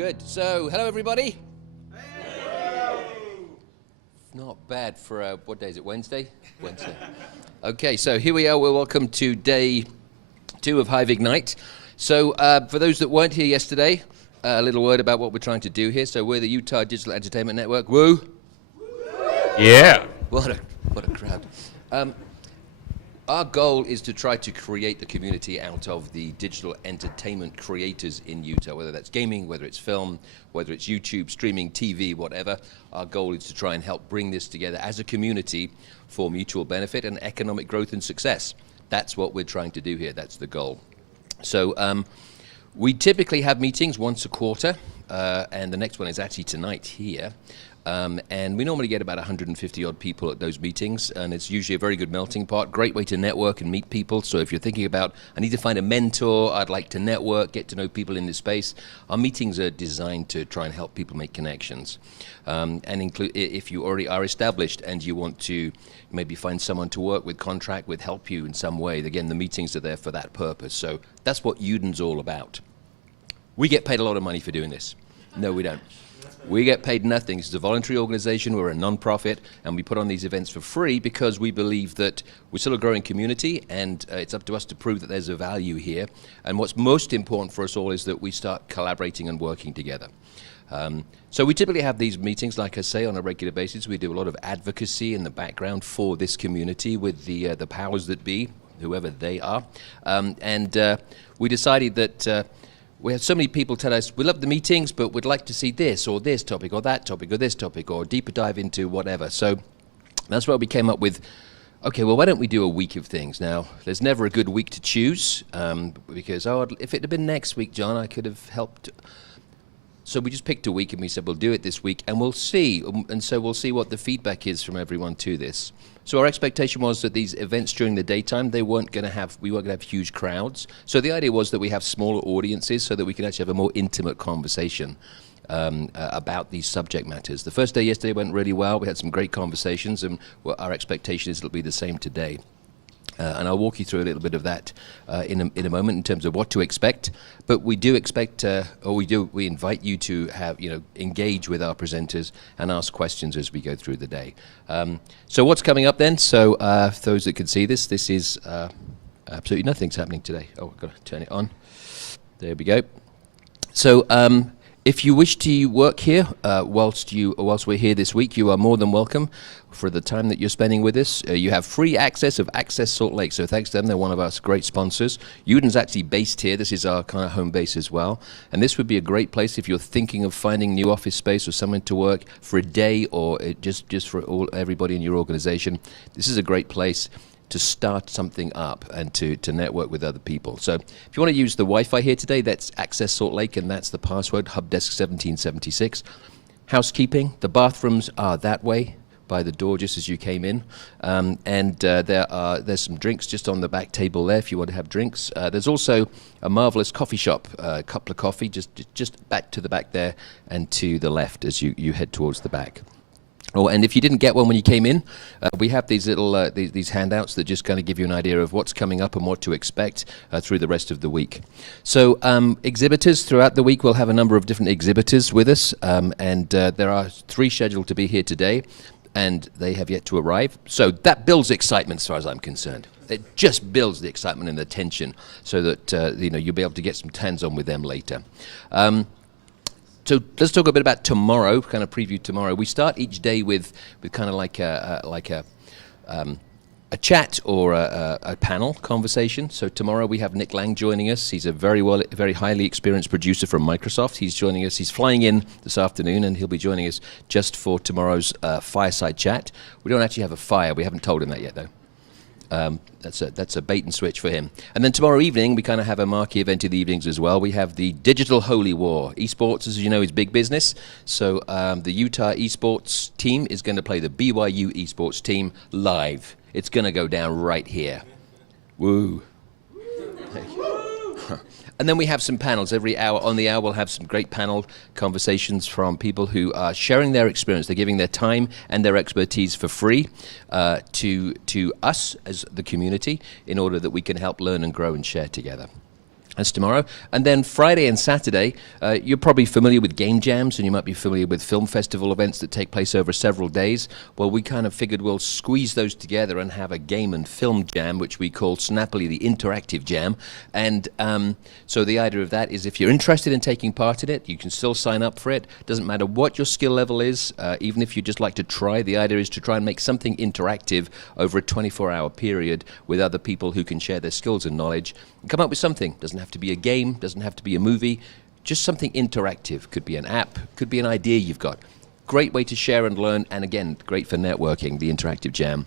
Good. So, hello everybody. Hey. Not bad for, what day is it, Wednesday? Wednesday. Okay, so here we are. We're welcome to day 2 of Hive Ignite. So, for those that weren't here yesterday, a little word about what we're trying to do here. So, we're the Utah Digital Entertainment Network. Woo! Yeah. What a crowd. Our goal is to try to create the community out of the digital entertainment creators in Utah, whether that's gaming, whether it's film, whether it's YouTube, streaming, TV, whatever. Our goal is to try and help bring this together as a community for mutual benefit and economic growth and success. That's what we're trying to do here. That's the goal. So we typically have meetings once a quarter, and the next one is actually tonight here. And we normally get about 150 odd people at those meetings, and it's usually a very good melting pot, great way to network and meet people. So if you're thinking about, I need to find a mentor, I'd like to network, get to know people in this space, our meetings are designed to try and help people make connections. And include, if you already are established and you want to maybe find someone to work with, contract with, help you in some way, again, the meetings are there for that purpose. So that's what UDEN's all about. We get paid a lot of money for doing this. No, we don't. We get paid nothing. It's a voluntary organization. We're a non-profit, and we put on these events for free because we believe that we're still a growing community, and it's up to us to prove that there's a value here. And what's most important for us all is that we start collaborating and working together. So we typically have these meetings, like I say, on a regular basis. We do a lot of advocacy in the background for this community with the powers that be, whoever they are. We decided that we had so many people tell us, we love the meetings, but we'd like to see this or this topic or that topic or this topic or deeper dive into whatever. So that's why we came up with, okay, well, why don't we do a week of things? Now, there's never a good week to choose because, if it had been next week, John, I could have helped. So we just picked a week and we said, we'll do it this week and we'll see. And so we'll see what the feedback is from everyone to this. So our expectation was that these events during the daytime, we weren't going to have huge crowds. So the idea was that we have smaller audiences so that we can actually have a more intimate conversation about these subject matters. The first day yesterday went really well. We had some great conversations, and our expectation is it'll be the same today. And I'll walk you through a little bit of that in a moment in terms of what to expect. But we do expect, we invite you to have, engage with our presenters and ask questions as we go through the day. So what's coming up then? So for those that can see this is absolutely nothing's happening today. Oh, I've got to turn it on. There we go. So if you wish to work here whilst we're here this week, you are more than welcome for the time that you're spending with us. You have free access of Access Salt Lake, so thanks to them. They're one of our great sponsors. UDEN's actually based here. This is our kind of home base as well. And this would be a great place if you're thinking of finding new office space or somewhere to work for a day or just for everybody in your organization. This is a great place to start something up and to network with other people. So if you want to use the Wi-Fi here today, that's Access Salt Lake, and that's the password, Hubdesk 1776. Housekeeping, the bathrooms are that way by the door just as you came in. There's some drinks just on the back table there if you want to have drinks. There's also a marvelous coffee shop, a couple of coffee, just back to the back there and to the left as you head towards the back. Oh, and if you didn't get one when you came in, we have these little these handouts that just kind of give you an idea of what's coming up and what to expect through the rest of the week. So exhibitors throughout the week, we'll have a number of different exhibitors with us, and there are 3 scheduled to be here today, and they have yet to arrive. So that builds excitement as far as I'm concerned. It just builds the excitement and the tension so that you'll be able to get some hands-on with them later. So let's talk a bit about tomorrow, kind of preview tomorrow. We start each day with kind of like a chat or a panel conversation. So tomorrow we have Nick Lang joining us. He's a very highly experienced producer from Microsoft. He's joining us. He's flying in this afternoon, and he'll be joining us just for tomorrow's fireside chat. We don't actually have a fire. We haven't told him that yet, though. That's a bait and switch for him. And then tomorrow evening, we kind of have a marquee event in the evenings as well. We have the Digital Holy War. Esports, as you know, is big business. So the Utah esports team is going to play the BYU esports team live. It's going to go down right here. Woo. And then we have some panels. Every hour on the hour, we'll have some great panel conversations from people who are sharing their experience. They're giving their time and their expertise for free to us as the community in order that we can help learn and grow and share together. That's tomorrow. And then Friday and Saturday, you're probably familiar with game jams, and you might be familiar with film festival events that take place over several days. Well, we kind of figured we'll squeeze those together and have a game and film jam, which we call snappily the interactive jam. And so the idea of that is if you're interested in taking part in it, you can still sign up for it. Doesn't matter what your skill level is, even if you just like to try. The idea is to try and make something interactive over a 24-hour period with other people who can share their skills and knowledge and come up with something. Doesn't have to be a game, doesn't have to be a movie, just something interactive. Could be an app, could be an idea you've got. Great way to share and learn, and again, great for networking, the interactive jam.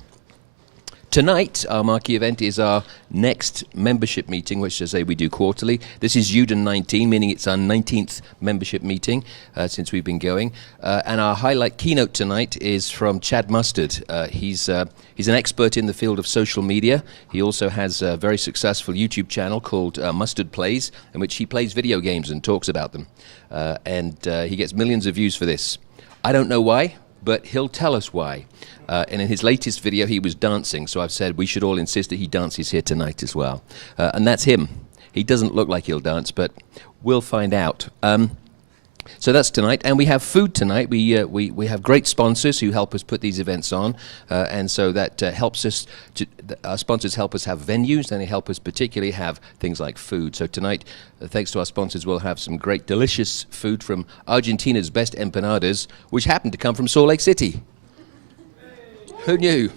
Tonight, our marquee event is our next membership meeting, which I say we do quarterly. This is UDEN 19, meaning it's our 19th membership meeting since we've been going. And our highlight keynote tonight is from Chad Mustard. He's an expert in the field of social media. He also has a very successful YouTube channel called Mustard Plays, in which he plays video games and talks about them. And he gets millions of views for this. I don't know why, but he'll tell us why. And in his latest video, he was dancing, so I've said we should all insist that he dances here tonight as well. And that's him. He doesn't look like he'll dance, but we'll find out. So that's tonight, and we have food tonight. We have great sponsors who help us put these events on, and so that helps us. Our sponsors help us have venues, and they help us particularly have things like food. So tonight, thanks to our sponsors, we'll have some great, delicious food from Argentina's best empanadas, which happen to come from Salt Lake City. Who knew?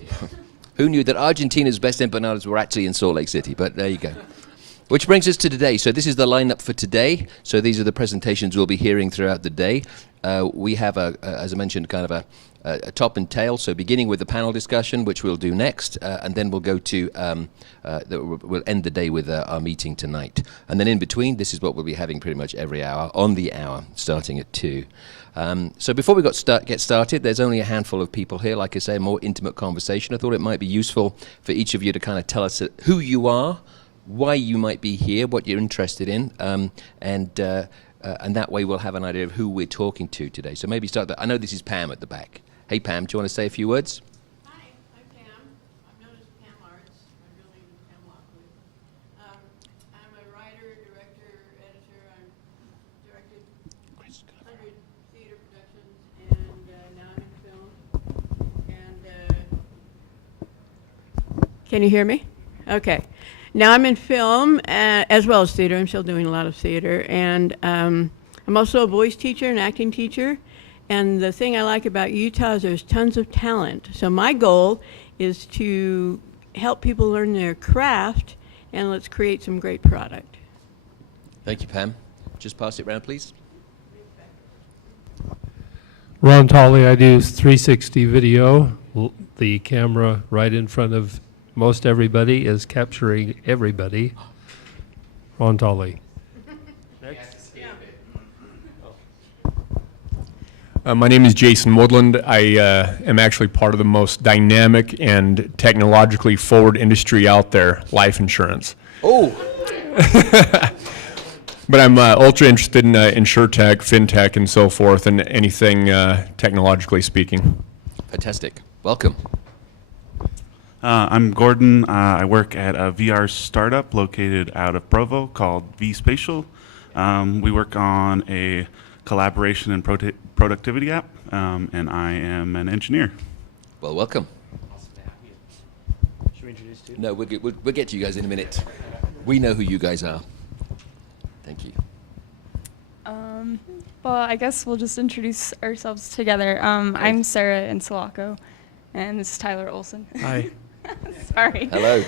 Who knew that Argentina's best empanadas were actually in Salt Lake City? But there you go. Which brings us to today. So this is the lineup for today. So these are the presentations we'll be hearing throughout the day. We have, as I mentioned, kind of a top and tail. So beginning with the panel discussion, which we'll do next, and then we'll go to, we'll end the day with our meeting tonight. And then in between, this is what we'll be having pretty much every hour, on the hour, starting at 2. So before we get started, there's only a handful of people here. Like I say, a more intimate conversation. I thought it might be useful for each of you to kind of tell us who you are, why you might be here, what you're interested in, and that way we'll have an idea of who we're talking to today. So maybe start that. I know this is Pam at the back. Hey Pam, do you want to say a few words? Hi, I'm Pam. I'm known as Pam Arts. My real name is Pam Lockwood. I'm a writer, director, editor. I've directed 100 theater productions, and now I'm in film. And can you hear me? Okay. Now I'm in film as well as theater. I'm still doing a lot of theater. And I'm also a voice teacher and acting teacher. And the thing I like about Utah is there's tons of talent. So my goal is to help people learn their craft, and let's create some great product. Thank you, Pam. Just pass it around, please. Ron Tolley, I do 360 video. The camera right in front of most everybody is capturing everybody. Ron Tolley. My name is Jason Woodland. I am actually part of the most dynamic and technologically forward industry out there, life insurance. Oh! But I'm ultra interested in insurtech, fintech, and so forth, and anything technologically speaking. Fantastic. Welcome. I'm Gordon. I work at a VR startup located out of Provo called V Spatial. We work on a collaboration and productivity app, and I am an engineer. Well, welcome. Awesome to have you. Should we introduce you? No, we'll get to you guys in a minute. We know who you guys are. Thank you. Well, I guess we'll just introduce ourselves together. I'm Sarah in Sulaco, and this is Tyler Olson. Hi. Sorry. Hello.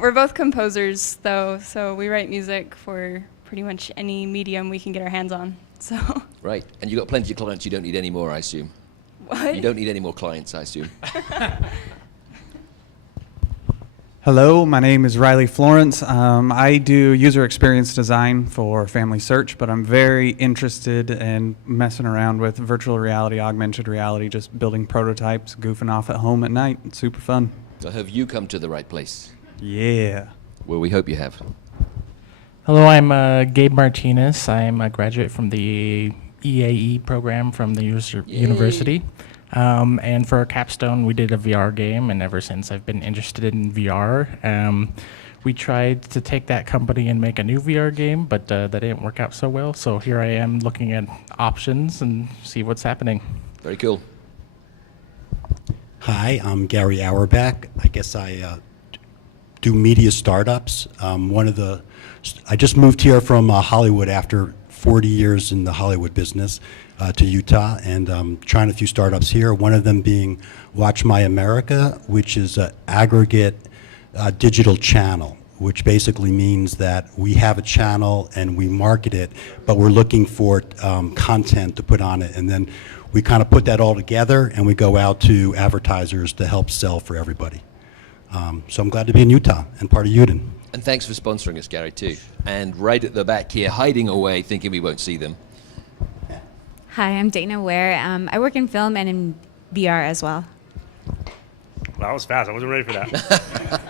We're both composers, though, so we write music for pretty much any medium we can get our hands on. So. Right, and you've got plenty of clients. You don't need any more, I assume. What? You don't need any more clients, I assume. Hello, my name is Riley Florence. I do user experience design for Family Search, but I'm very interested in messing around with virtual reality, augmented reality, just building prototypes, goofing off at home at night. It's super fun. So have you come to the right place? Yeah. Well, we hope you have. Hello, I'm Gabe Martinez. I'm a graduate from the EAE program from the university. And for our capstone, we did a VR game, and ever since I've been interested in VR. We tried to take that company and make a new VR game, but that didn't work out so well. So here I am looking at options and see what's happening. Very cool. Hi, I'm Gary Auerbach. I guess I do media startups. I just moved here from Hollywood after 40 years in the Hollywood business to Utah, and trying a few startups here. One of them being Watch My America, which is an aggregate digital channel, which basically means that we have a channel and we market it, but we're looking for content to put on it, and then we kind of put that all together and we go out to advertisers to help sell for everybody. So I'm glad to be in Utah and part of UDEN. And thanks for sponsoring us, Gary, too. And right at the back here, hiding away, thinking we won't see them. Hi, I'm Dana Ware. I work in film and in VR as well. Well, that was fast. I wasn't ready for that.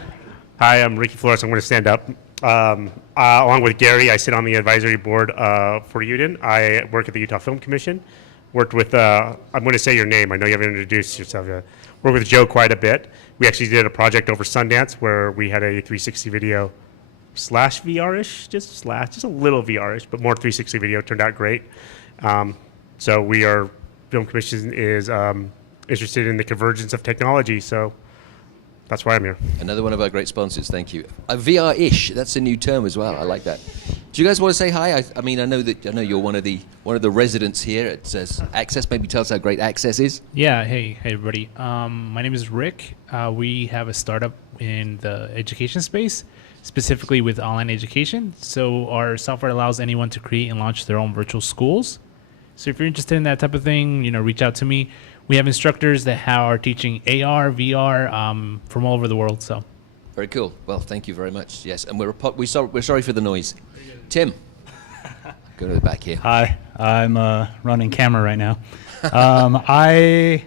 Hi, I'm Ricky Flores. I'm going to stand up. Along with Gary, I sit on the advisory board for UDEN. I work at the Utah Film Commission. Worked with, I'm going to say your name. I know you haven't introduced yourself yet. Worked with Joe quite a bit. We actually did a project over Sundance where we had a 360 video slash VR-ish, just a little VR-ish, but more 360 video. Turned out great. So Film Commission is interested in the convergence of technology. So that's why I'm here. Another one of our great sponsors, thank you. VR-ish, that's a new term as well. I like that. Do you guys want to say hi? I mean, I know you're one of the residents here. It says Access. Maybe tell us how great Access is. Yeah. Hey everybody. My name is Rick. We have a startup in the education space, specifically with online education. So our software allows anyone to create and launch their own virtual schools. So if you're interested in that type of thing, reach out to me. We have instructors that are teaching AR, VR from all over the world. So, very cool. Well, thank you very much. Yes, and we're sorry for the noise. Tim, go to the back here. Hi, I'm running camera right now. I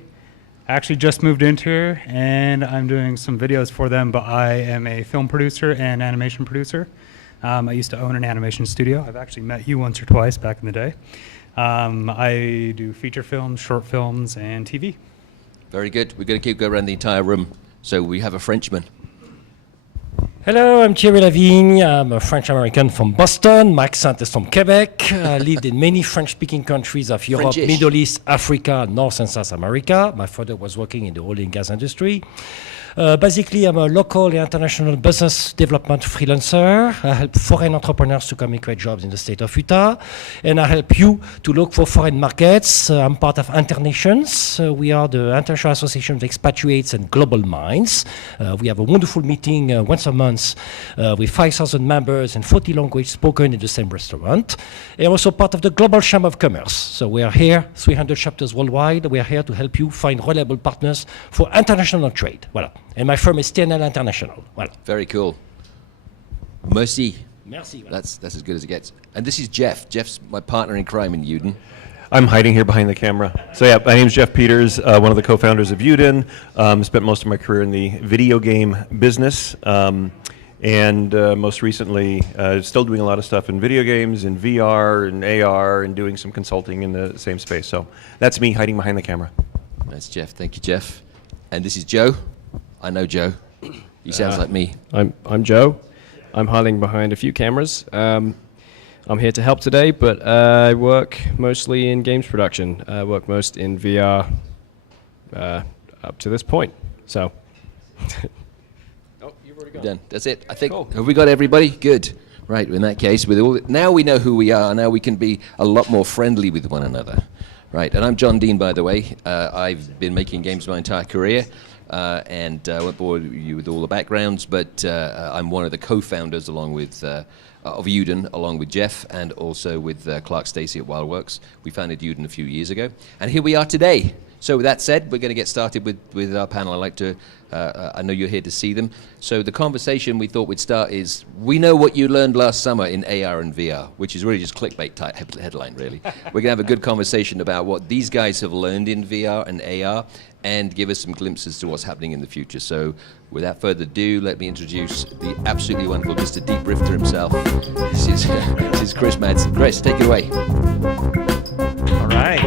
actually just moved into here, and I'm doing some videos for them. But I am a film producer and animation producer. I used to own an animation studio. I've actually met you once or twice back in the day. I do feature films, short films, and TV. Very good. We're going to keep going around the entire room. So we have a Frenchman. Hello, I'm Thierry Lavigne. I'm a French-American from Boston. My accent is from Quebec. I lived in many French-speaking countries of Europe, French-ish. Middle East, Africa, North and South America. My father was working in the oil and gas industry. Basically, I'm a local and international business development freelancer. I help foreign entrepreneurs to come and create jobs in the state of Utah. And I help you to look for foreign markets. I'm part of Internations. We are the International Association of Expatriates and Global Minds. We have a wonderful meeting once a month with 5,000 members and 40 languages spoken in the same restaurant. And also part of the Global Chamber of Commerce. So we are here, 300 chapters worldwide. We are here to help you find reliable partners for international trade. Voilà. And my firm is TNL International. Voilà. Very cool. Merci. Merci. Voilà. That's as good as it gets. And this is Jeff. Jeff's my partner in crime in UDEN. I'm hiding here behind the camera. So yeah, my name's Jeff Peters, one of the co-founders of UDEN. Spent most of my career in the video game business. And most recently, still doing a lot of stuff in video games, in VR, and AR, and doing some consulting in the same space. So that's me hiding behind the camera. That's Jeff. Thank you, Jeff. And this is Joe. I know Joe. He sounds like me. I'm Joe. I'm hiding behind a few cameras. I'm here to help today, but I work mostly in games production. I work most in VR up to this point. So. Done. That's it. I think. Cool. Have we got everybody? Good. Right. In that case, now we know who we are. Now we can be a lot more friendly with one another. Right. And I'm John Dean, by the way. I've been making games my entire career, and I won't bore you with all the backgrounds. But I'm one of the co-founders, along with of UDEN, along with Jeff, and also with Clark Stacey at Wildworks. We founded UDEN a few years ago, and here we are today. So with that said, we're going to get started with our panel. I'd like to, I know you're here to see them. So the conversation we thought we'd start is, we know what you learned last summer in AR and VR, which is really just clickbait type headline, really. We're going to have a good conversation about what these guys have learned in VR and AR, and give us some glimpses to what's happening in the future. So without further ado, let me introduce the absolutely wonderful Mr. Deep Rifter himself. This is Chris Madsen. Chris, take it away. All right.